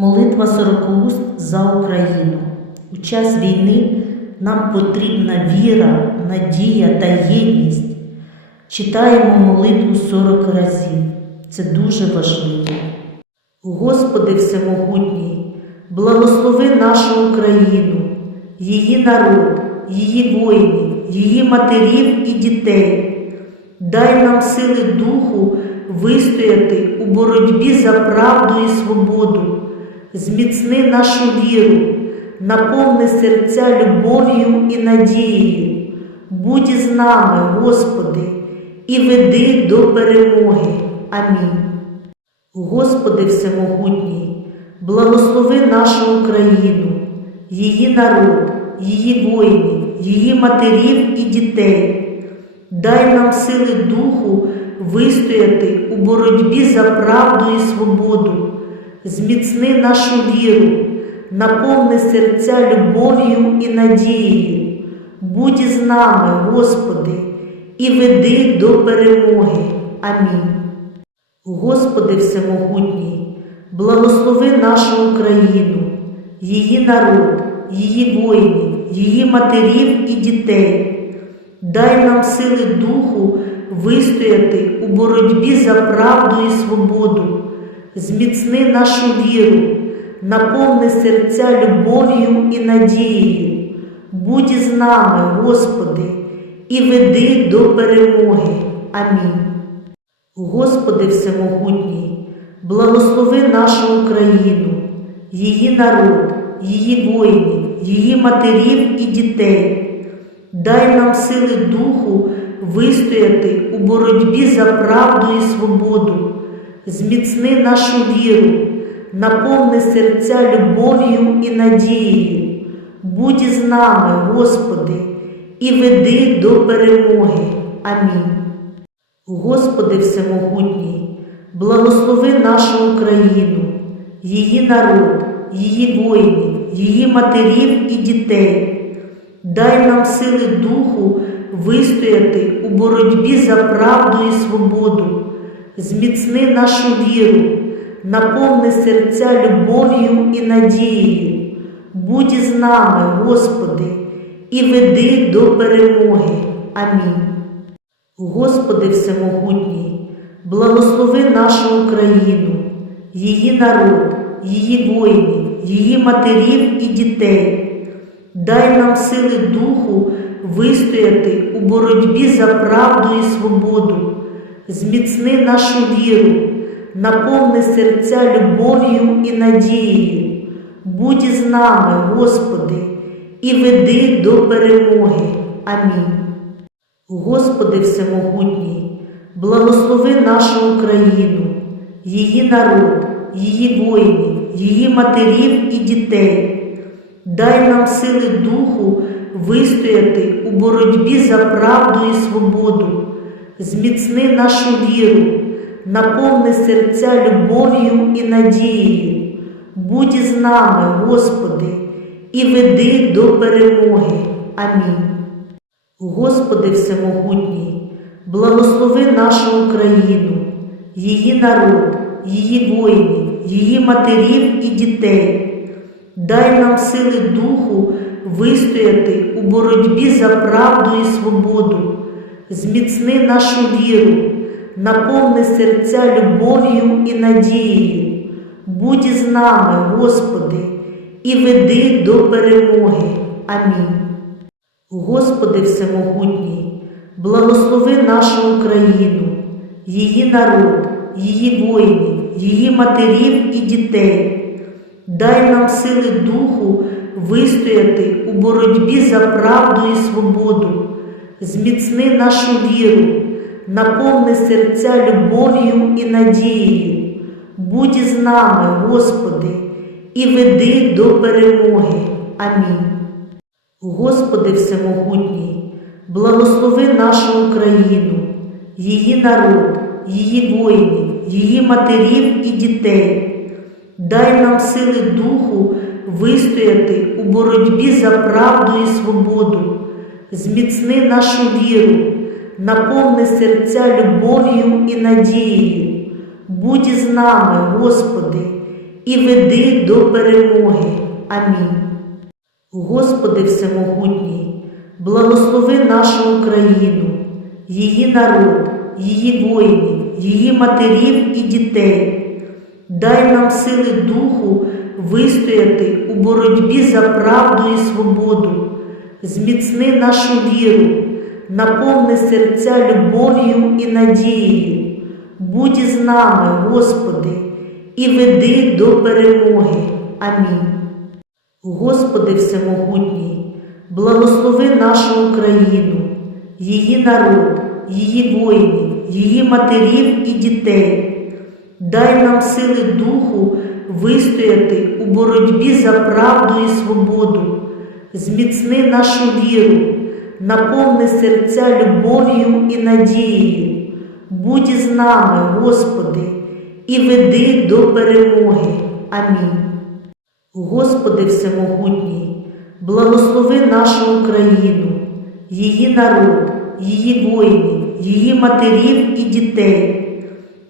Молитва сорокоуст за Україну. У час війни нам потрібна віра, надія та єдність. Читаємо молитву 40 разів. Це дуже важливо. Господи Всемогутній, благослови нашу Україну, її народ, її воїнів, її матерів і дітей. Дай нам сили духу вистояти у боротьбі за правду і свободу, зміцни нашу віру, наповни серця любов'ю і надією. Будь із нами, Господи, і веди до перемоги. Амінь. Господи Всемогутній, благослови нашу Україну, її народ, її воїнів, її матерів і дітей. Дай нам сили духу вистояти у боротьбі за правду і свободу, зміцни нашу віру, наповни серця любов'ю і надією. Будь із нами, Господи, і веди до перемоги. Амінь. Господи Всемогутній, благослови нашу Україну, її народ, її воїнів, її матерів і дітей. Дай нам сили духу вистояти у боротьбі за правду і свободу, зміцни нашу віру, наповни серця любов'ю і надією. Будь із нами, Господи, і веди до перемоги. Амінь. Господи Всемогутній, благослови нашу Україну, її народ, її воїнів, її матерів і дітей. Дай нам сили духу вистояти у боротьбі за правду і свободу, зміцни нашу віру, наповни серця любов'ю і надією. Будь із нами, Господи, і веди до перемоги. Амінь. Господи Всемогутній, благослови нашу Україну, її народ, її воїнів, її матерів і дітей. Дай нам сили духу вистояти у боротьбі за правду і свободу, зміцни нашу віру, наповни серця любов'ю і надією. Будь із нами, Господи, і веди до перемоги. Амінь. Господи Всемогутній, благослови нашу Україну, її народ, її воїнів, її матерів і дітей. Дай нам сили духу вистояти у боротьбі за правду і свободу, зміцни нашу віру, наповни серця любов'ю і надією. Будь із нами, Господи, і веди до перемоги. Амінь. Господи Всемогутній, благослови нашу Україну, її народ, її воїнів, її матерів і дітей. Дай нам сили духу вистояти у боротьбі за правду і свободу, зміцни нашу віру, наповни серця любов'ю і надією. Будь із нами, Господи, і веди до перемоги. Амінь. Господи Всемогутній, благослови нашу Україну, її народ, її воїнів, її матерів і дітей. Дай нам сили духу вистояти у боротьбі за правду і свободу, зміцни нашу віру, наповни серця любов'ю і надією. Будь із нами, Господи, і веди до перемоги. Амінь. Господи Всемогутній, благослови нашу Україну, її народ, її воїнів, її матерів і дітей. Дай нам сили духу вистояти у боротьбі за правду і свободу, зміцни нашу віру, наповни серця любов'ю і надією. Будь із нами, Господи, і веди до перемоги. Амінь. Господи Всемогутній, благослови нашу Україну, її народ, її воїнів, її матерів і дітей. Дай нам сили духу вистояти у боротьбі за правду і свободу, зміцни нашу віру, наповни серця любов'ю і надією. Будь із нами, Господи, і веди до перемоги. Амінь. Господи Всемогутній, благослови нашу Україну, її народ, її воїнів, її матерів і дітей. Дай нам сили духу вистояти у боротьбі за правду і свободу, зміцни нашу віру, наповни серця любов'ю і надією. Будь із нами, Господи, і веди до перемоги. Амінь. Господи Всемогутній, благослови нашу Україну, її народ, її воїнів, її матерів і дітей. Дай нам сили духу вистояти у боротьбі за правду і свободу, зміцни нашу віру, наповни серця любов'ю і надією. Будь із нами, Господи, і веди до перемоги. Амінь. Господи Всемогутній, благослови нашу Україну, її народ, її воїнів, її матерів і дітей.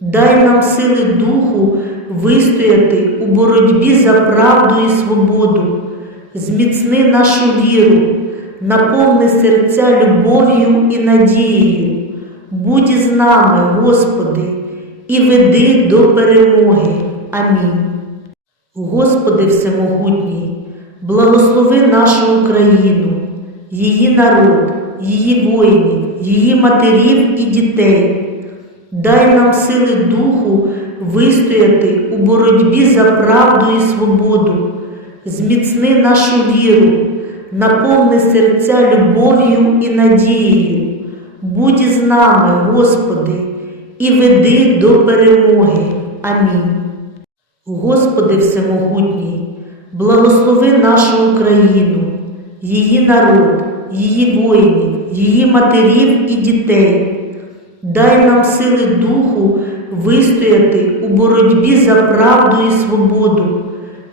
Дай нам сили духу вистояти у боротьбі за правду і свободу, зміцни нашу віру, наповни серця любов'ю і надією. Будь із нами, Господи, і веди до перемоги. Амінь. Господи Всемогутній, благослови нашу Україну, її народ, її воїнів, її матерів і дітей. Дай нам сили духу вистояти у боротьбі за правду і свободу, зміцни нашу віру, наповни серця любов'ю і надією. Будь із нами, Господи, і веди до перемоги. Амінь. Господи Всемогутній, благослови нашу Україну, її народ, її воїнів, її матерів і дітей. Дай нам сили духу вистояти у боротьбі за правду і свободу,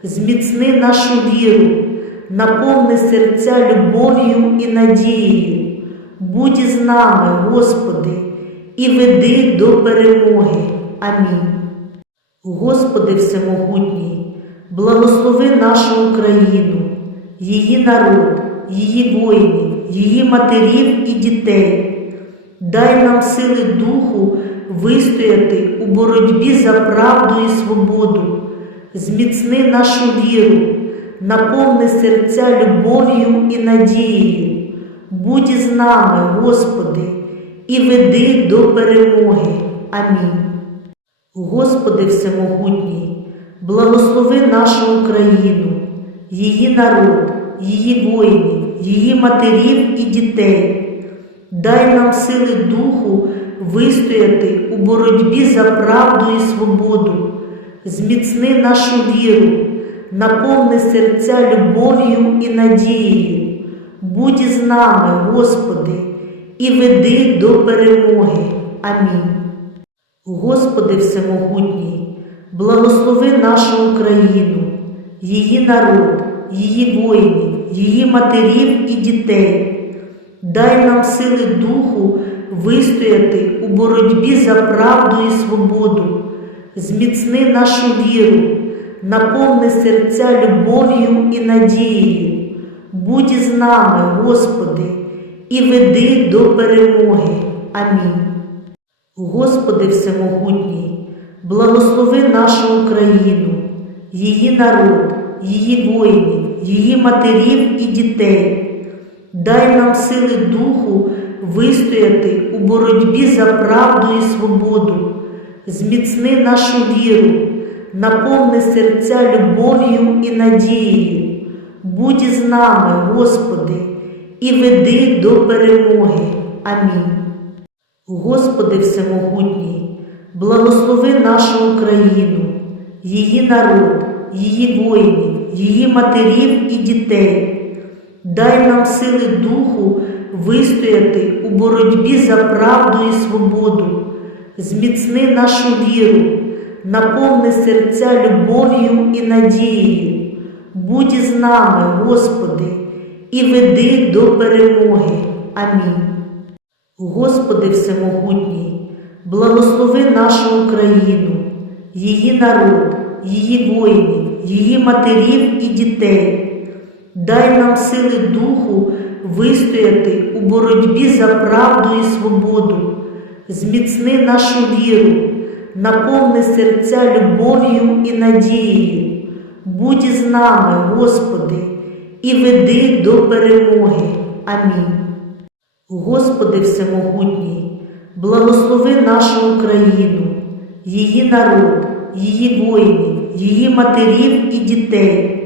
зміцни нашу віру, наповни серця любов'ю і надією. Будь із нами, Господи, і веди до перемоги. Амінь. Господи Всемогутній, благослови нашу Україну, її народ, її воїнів, її матерів і дітей. Дай нам сили духу вистояти у боротьбі за правду і свободу, зміцни нашу віру, наповни серця любов'ю і надією. Будь із нами, Господи, і веди до перемоги. Амінь. Господи Всемогутній, благослови нашу Україну, її народ, її воїнів, її матерів і дітей. Дай нам сили духу вистояти у боротьбі за правду і свободу, зміцни нашу віру, наповни серця любов'ю і надією. Будь із нами, Господи, і веди до перемоги. Амінь. Господи Всемогутній, благослови нашу Україну, її народ, її воїнів, її матерів і дітей. Дай нам сили духу вистояти у боротьбі за правду і свободу, зміцни нашу віру, наповни серця любов'ю і надією. Будь із нами, Господи, і веди до перемоги. Амінь. Господи Всемогутній, благослови нашу Україну, її народ, її воїнів, її матерів і дітей. Дай нам сили духу вистояти у боротьбі за правду і свободу, зміцни нашу віру, наповни серця любов'ю і надією. Будь із нами, Господи, і веди до перемоги. Амінь. Господи Всемогутній, благослови нашу Україну, її народ, її воїнів, її матерів і дітей. Дай нам сили духу вистояти у боротьбі за правду і свободу, зміцни нашу віру, наповни серця любов'ю і надією. Будь із нами, Господи, і веди до перемоги. Амінь. Господи Всемогутній, благослови нашу Україну, її народ, її воїнів, її матерів і дітей. Дай нам сили духу вистояти у боротьбі за правду і свободу, зміцни нашу віру, наповни серця любов'ю і надією. Будь із нами, Господи, і веди до перемоги. Амінь. Господи Всемогутній, благослови нашу Україну, її народ, її воїнів, її матерів і дітей.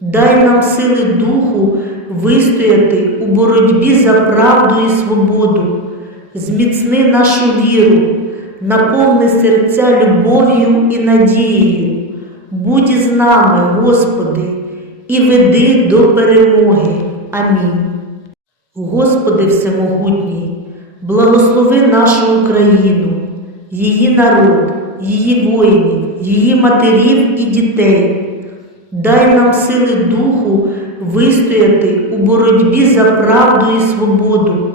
Дай нам сили духу вистояти у боротьбі за правду і свободу, зміцни нашу віру, наповни серця любов'ю і надією. Будь із нами, Господи, і веди до перемоги. Амінь. Господи Всемогутній, благослови нашу Україну, її народ, її воїнів, її матерів і дітей. Дай нам сили духу вистояти у боротьбі за правду і свободу,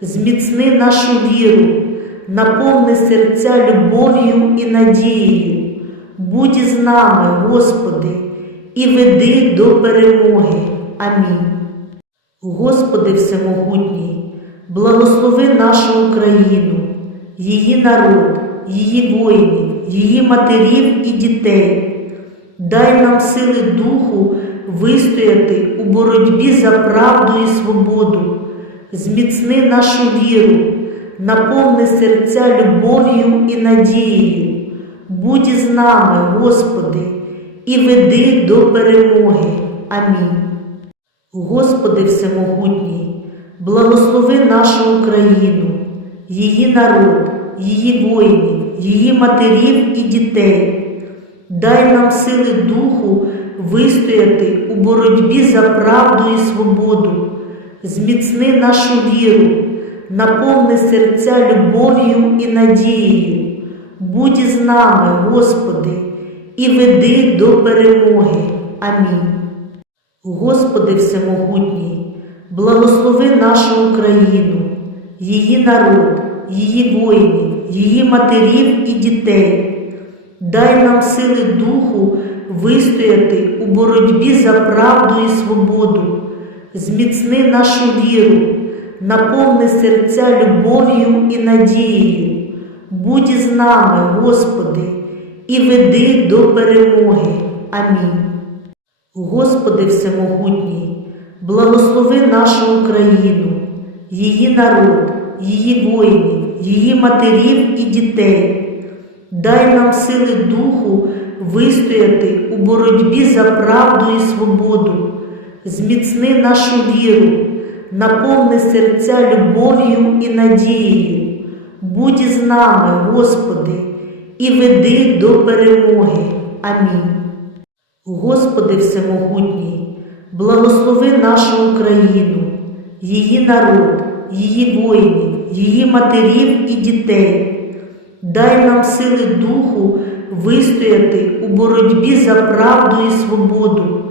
зміцни нашу віру, наповни серця любов'ю і надією. Будь із нами, Господи, і веди до перемоги. Амінь. Господи Всемогутній, благослови нашу Україну, її народ, її воїнів, її матерів і дітей. Дай нам сили духу вистояти у боротьбі за правду і свободу, зміцни нашу віру, наповни серця любов'ю і надією. Будь із нами, Господи, і веди до перемоги. Амінь. Господи Всемогутній, благослови нашу Україну, її народ, її воїнів, її матерів і дітей. Дай нам сили духу вистояти у боротьбі за правду і свободу, зміцни нашу віру, наповни серця любов'ю і надією. Будь із нами, Господи, і веди до перемоги. Амінь. Господи Всемогутній, благослови нашу Україну, її народ, її воїнів, її матерів і дітей. Дай нам сили духу вистояти у боротьбі за правду і свободу, зміцни нашу віру, наповни серця любов'ю і надією. Будь із нами, Господи, і веди до перемоги. Амінь. Господи Всемогутній, благослови нашу Україну, її народ, її воїнів, її матерів і дітей. Дай нам сили духу вистояти у боротьбі за правду і свободу, зміцни нашу віру, наповни серця любов'ю і надією. Будь із нами, Господи, і веди до перемоги. Амінь. Господи Всемогутній, благослови нашу Україну, її народ, її воїнів, її матерів і дітей. Дай нам сили духу вистояти у боротьбі за правду і свободу,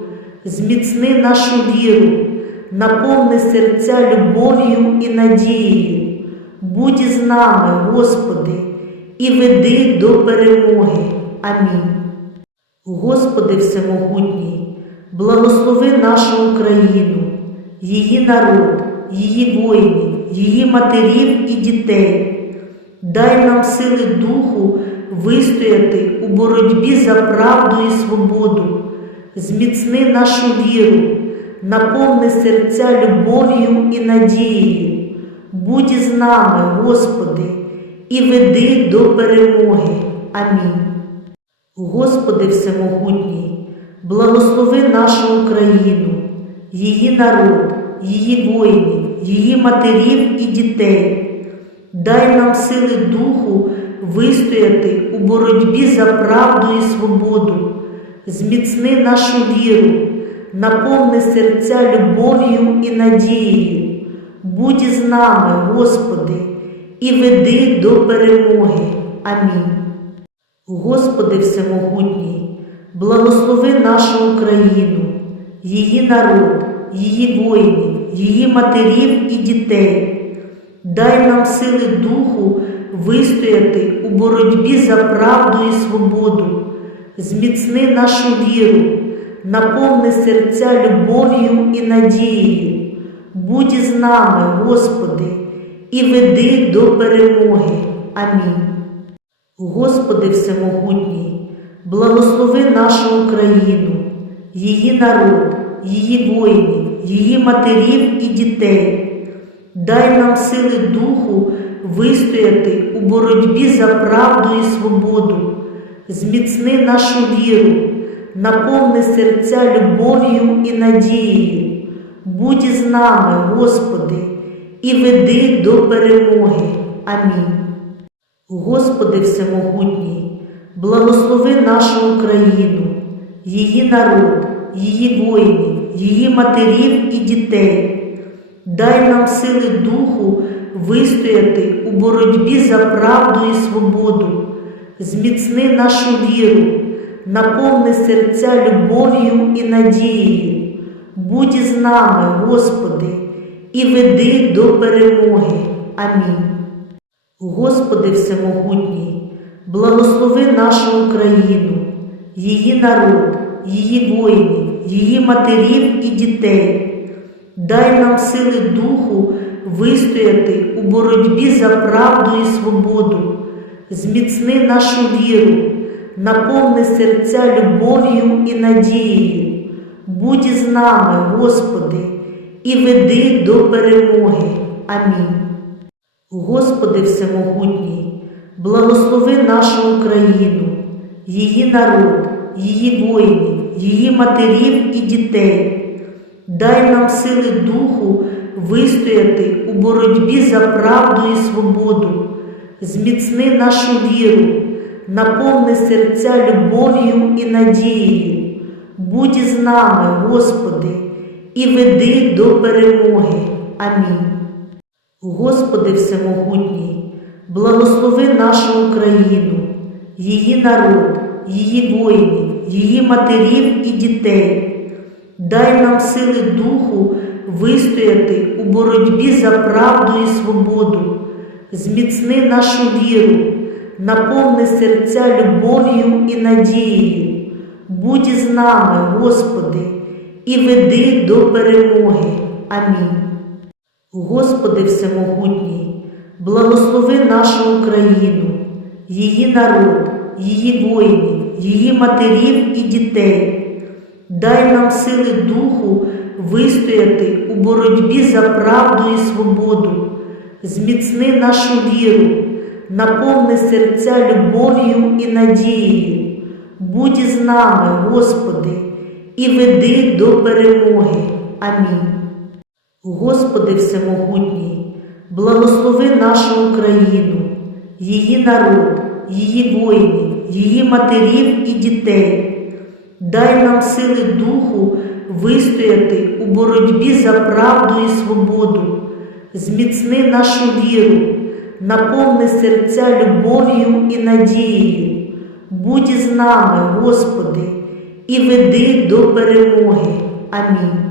зміцни нашу віру, наповни серця любов'ю і надією. Будь із нами, Господи, і веди до перемоги. Амінь. Господи Всемогутній, благослови нашу Україну, її народ, її воїнів, її матерів і дітей. Дай нам сили духу вистояти у боротьбі за правду і свободу, зміцни нашу віру, наповни серця любов'ю і надією. Будь із нами, Господи, і веди до перемоги. Амінь. Господи Всемогутній, благослови нашу Україну, її народ, її воїнів, її матерів і дітей. Дай нам сили духу вистояти у боротьбі за правду і свободу, зміцни нашу віру, наповни серця любов'ю і надією. Будь із нами, Господи, і веди до перемоги. Амінь. Господи Всемогутній, благослови нашу Україну, її народ, її воїнів, її матерів і дітей. Дай нам сили духу вистояти у боротьбі за правду і свободу, зміцни нашу віру, наповни серця любов'ю і надією. Будь із нами, Господи, і веди до перемоги. Амінь. Господи Всемогутній, благослови нашу Україну, її народ, її воїнів, її матерів і дітей. Дай нам сили духу вистояти у боротьбі за правду і свободу, зміцни нашу віру, наповни серця любов'ю і надією. Будь із нами, Господи, і веди до перемоги. Амінь. Господи Всемогутній, благослови нашу Україну, її народ, її воїнів, її матерів і дітей. Дай нам сили духу вистояти у боротьбі за правду і свободу, зміцни нашу віру, наповни серця любов'ю і надією. Будь із нами, Господи, і веди до перемоги. Амінь. Господи Всемогутній, благослови нашу Україну, її народ, її воїнів, її матерів і дітей. Дай нам сили духу вистояти у боротьбі за правду і свободу, зміцни нашу віру, наповни серця любов'ю і надією. Будь із нами, Господи, і веди до перемоги. Амінь. Господи Всемогутній, благослови нашу Україну, її народ, її воїнів, її матерів і дітей. Дай нам сили духу вистояти у боротьбі за правду і свободу, зміцни нашу віру, наповни серця любов'ю і надією. Будь із нами, Господи, і веди до перемоги. Амінь. Господи Всемогутній, благослови нашу Україну, її народ, її воїнів, її матерів і дітей. Дай нам сили духу вистояти у боротьбі за правду і свободу, зміцни нашу віру, наповни серця любов'ю і надією. Будь із нами, Господи, і веди до перемоги. Амінь. Господи Всемогутній, благослови нашу Україну, її народ, її воїнів, її матерів і дітей. Дай нам сили духу вистояти у боротьбі за правду і свободу, зміцни нашу віру, наповни серця любов'ю і надією. Будь із нами, Господи, і веди до перемоги. Амінь. Господи Всемогутній, благослови нашу Україну, її народ, її воїнів, її матерів і дітей. Дай нам сили духу вистояти у боротьбі за правду і свободу, зміцни нашу віру, наповни серця любов'ю і надією. Будь із нами, Господи, і веди до перемоги. Амінь.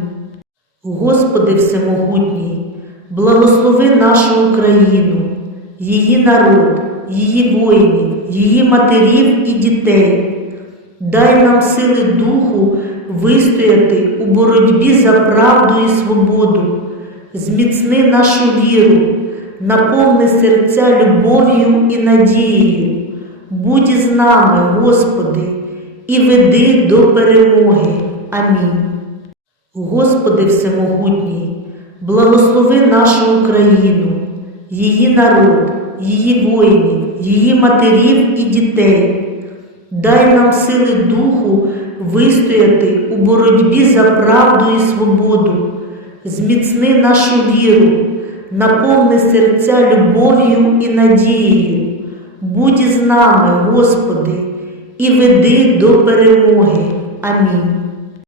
Господи Всемогутній, благослови нашу Україну, її народ, її воїнів, її матерів і дітей. Дай нам сили духу вистояти у боротьбі за правду і свободу, зміцни нашу віру, наповни серця любов'ю і надією. Будь із нами, Господи, і веди до перемоги. Амінь. Господи Всемогутній, благослови нашу Україну, її народ, її воїнів, її матерів і дітей. Дай нам сили духу вистояти у боротьбі за правду і свободу, зміцни нашу віру, наповни серця любов'ю і надією. Будь із нами, Господи, і веди до перемоги. Амінь.